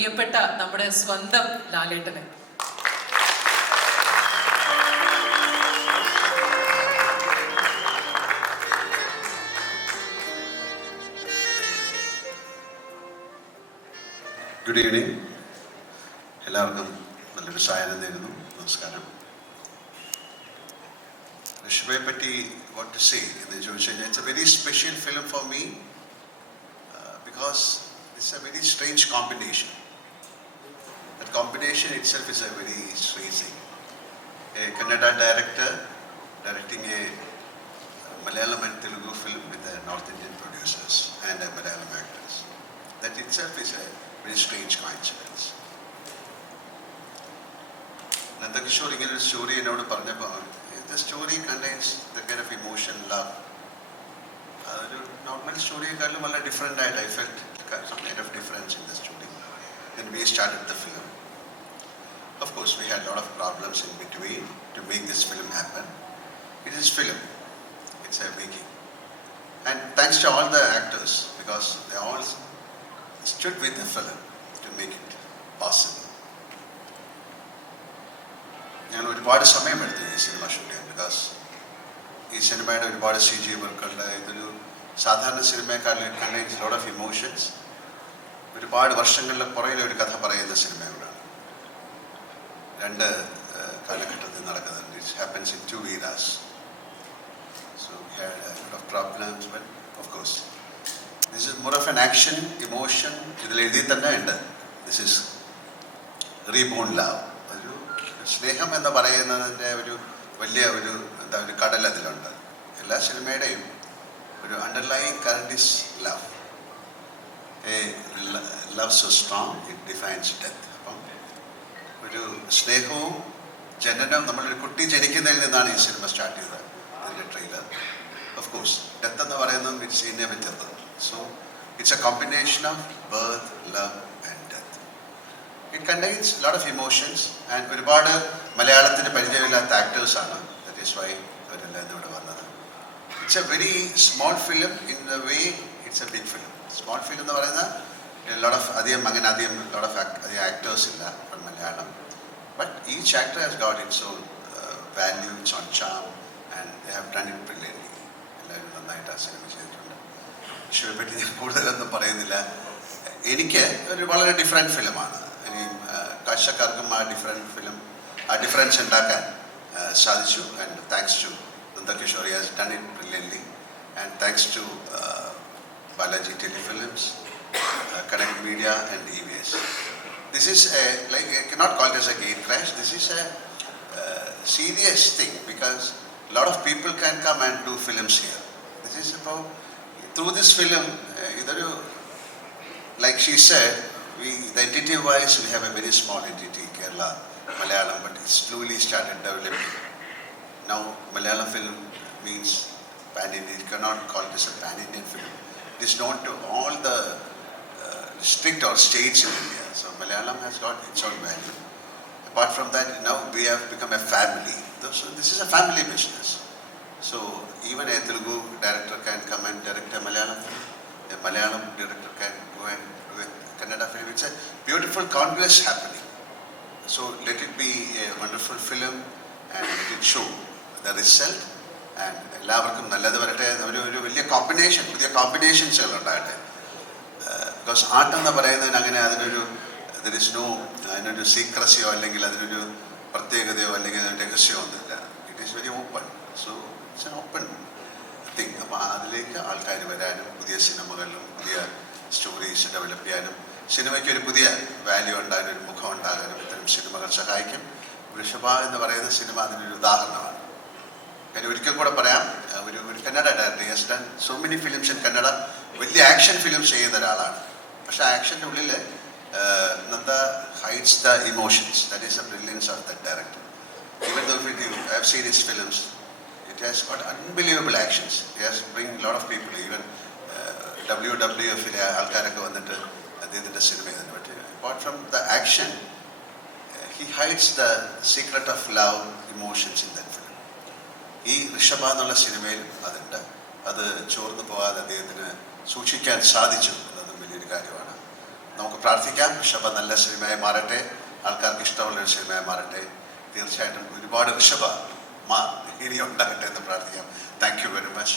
പ്രിയപ്പെട്ട നമ്മുടെ സ്വന്തം ലാലേട്ടന്. Good evening. എല്ലാവർക്കും നല്ലൊരു സായനം നേരുന്നു. നമസ്കാരം. ഋഷഭയെ പറ്റി വാട്ട് ടു സേ എന്ന് ചോദിച്ചു കഴിഞ്ഞാൽ it's a very special film for me because it's a very strange combination. That combination itself is A very strange thing. A Kannada director directing a Malayalam and Telugu film with the North Indian producers and Malayalam actors. That itself is a very strange coincidence. Nandakishore ഇങ്ങനെ ഒരു story എന്നോട് പറഞ്ഞപ്പോൾ the story contains the kind of emotion, love. അതൊരു normal സ്റ്റോറിയെക്കാളും വളരെ different ആയിട്ട് I felt some kind of difference in the story. Then we started the film. Of course, we had a lot of problems in between to make this film happen. It is film. It's a making. And thanks to all the actors because they all stood with the film to make it possible. ഞാൻ ഒരുപാട് സമയമെടുത്തു ഈ cinema shoot ചെയ്യാൻ because ഈ സിനിമയുടെ ഒരുപാട് CG വർക്കുണ്ട്. ഇതൊരു സാധാരണ സിനിമയെക്കാളും കണ്ടെയ്ൻസ് ലോട്ട് ഓഫ് ഇമോഷൻസ്. ഒരുപാട് വർഷങ്ങളുടെ പുറകിൽ ഒരു കഥ പറയുന്ന സിനിമയോടാണ്. രണ്ട് കാലഘട്ടത്തിൽ നടക്കുന്നുണ്ട്. It happens in 2 eras. So we had a lot of problems, but of course this is more of an action, emotion. ഇതിൽ എഴുതി തന്നെ ഉണ്ട്. This is reborn love. ഒരു സ്നേഹം എന്ന് പറയുന്നതിൻ്റെ ഒരു വലിയ ഒരു കടൽ അതിലുണ്ട്. എല്ലാ സിനിമയുടെയും ഒരു underlying current is love. A love so strong it defines death. അപ്പം ഒരു സ്നേഹവും ജനനം, നമ്മളൊരു കുട്ടി ജനിക്കുന്നതിൽ നിന്നാണ് ഈ സിനിമ സ്റ്റാർട്ട് ചെയ്തത്. ഇതിൻ്റെ ട്രെയിലർ ഓഫ് കോഴ്സ് ഡെത്ത് എന്ന് പറയുന്നത് it's inevitable. So it's A combination of birth, love and death. It contains lot of emotions and ഒരുപാട് മലയാളത്തിന് പരിചയമില്ലാത്ത ആക്ടേഴ്സാണ്. ദാറ്റ് ഈസ് വൈ അവരെല്ലാം ഇവിടെ വന്നത്. It's a very small film in the way it's a big film. Small film എന്ന് പറയുന്നത് lot of അധികം lot of അധികം ആക്ടേഴ്സ് ഇല്ല from Malayalam. But each actor has got its own value, its own charm, and they have done it brilliantly. എല്ലാവരും നന്നായിട്ട് ആ cinema ചെയ്തിട്ടുണ്ട്. ഋഷഭയെ പറ്റി ഞാൻ കൂടുതലൊന്നും പറയുന്നില്ല. എനിക്ക് ഒരു വളരെ ഡിഫറെൻറ്റ് ഫിലിമാണ്. ഇനി കാഴ്ചക്കാർക്കും ആ ഡിഫറൻസ് ഉണ്ടാക്കാൻ സാധിച്ചു. And thanks to Nandakishore, he has done it brilliantly. And thanks to Balaji Telefilms, Connect Media and EVS. This is I cannot call this a gate crash. This is a serious thing because a lot of people can come and do films here. This is about, through this film, like she said, the entity wise we have a very small entity, Kerala, Malayalam, but it slowly started developing. Now Malayalam film means pan-Indian. You cannot call this a pan-Indian film. It is known to all the district or states in India. So Malayalam has got its own value. Apart from that, now we have become a family. So this is a family business. So even a Telugu director can come and direct a Malayalam film. A Malayalam director can go and do a Kannada film. It's a beautiful congress happening. So let it be a wonderful film and let it show the result. And എല്ലാവർക്കും നല്ലത് വരട്ടെ. ഒരു വലിയ combination, പുതിയ കോമ്പിനേഷൻസുകൾ ഉണ്ടാകട്ടെ. Because art എന്ന് പറയുന്നതിന് അങ്ങനെ അതിനൊരു അതിനൊരു സീക്രസിയോ അല്ലെങ്കിൽ അതിനൊരു പ്രത്യേകതയോ അല്ലെങ്കിൽ രഹസ്യമോ ഒന്നുമില്ല. It is very open. So it's an open thing. അപ്പോൾ അതിലേക്ക് ആൾക്കാർ വരാനും പുതിയ സിനിമകളിലും പുതിയ സ്റ്റോറീസ് ഡെവലപ്പ് ചെയ്യാനും സിനിമയ്ക്ക് ഒരു പുതിയ വാല്യൂ ഉണ്ടാകാനും ഒരു മുഖം ഉണ്ടാകാനും ഇത്തരം സിനിമകൾ സഹായിക്കും. വൃഷഭ എന്ന് പറയുന്ന സിനിമ അതിനൊരു ഉദാഹരണമാണ്. ഞാൻ ഒരിക്കൽ കൂടെ പറയാം, ഒരു Kannada director has done so many films in Kannada. വലിയ ആക്ഷൻ ഫിലിംസ് ചെയ്യുന്ന ഒരാളാണ്. പക്ഷേ ആക്ഷൻ്റെ ഉള്ളിൽ Nanda hides the emotions. That is the brilliance of that director. Even though I have seen his films, it has got unbelievable actions. He has bring a lot of people, even WWF ആൾക്കാരൊക്കെ വന്നിട്ട് അദ്ദേഹത്തിൻ്റെ cinema ചെയ്തിട്ടുണ്ട്. But apart from the action, he hides the secret of love, emotions in that film. ഈ ഋഷഭ എന്നുള്ള സിനിമയിൽ അതുണ്ട്. അത് ചോർന്നു പോകാതെ അദ്ദേഹത്തിന് സൂക്ഷിക്കാൻ സാധിച്ചു. അതും വലിയൊരു കാര്യമാണ്. നമുക്ക് പ്രാർത്ഥിക്കാം. ഋഷഭ നല്ല സിനിമയായി മാറട്ടെ, ആൾക്കാർക്ക് ഇഷ്ടമുള്ളൊരു സിനിമയായി മാറട്ടെ. തീർച്ചയായിട്ടും ഒരുപാട് ഋഷഭ ഇനി ഉണ്ടാകട്ടെ എന്ന് പ്രാർത്ഥിക്കാം. Thank you very much.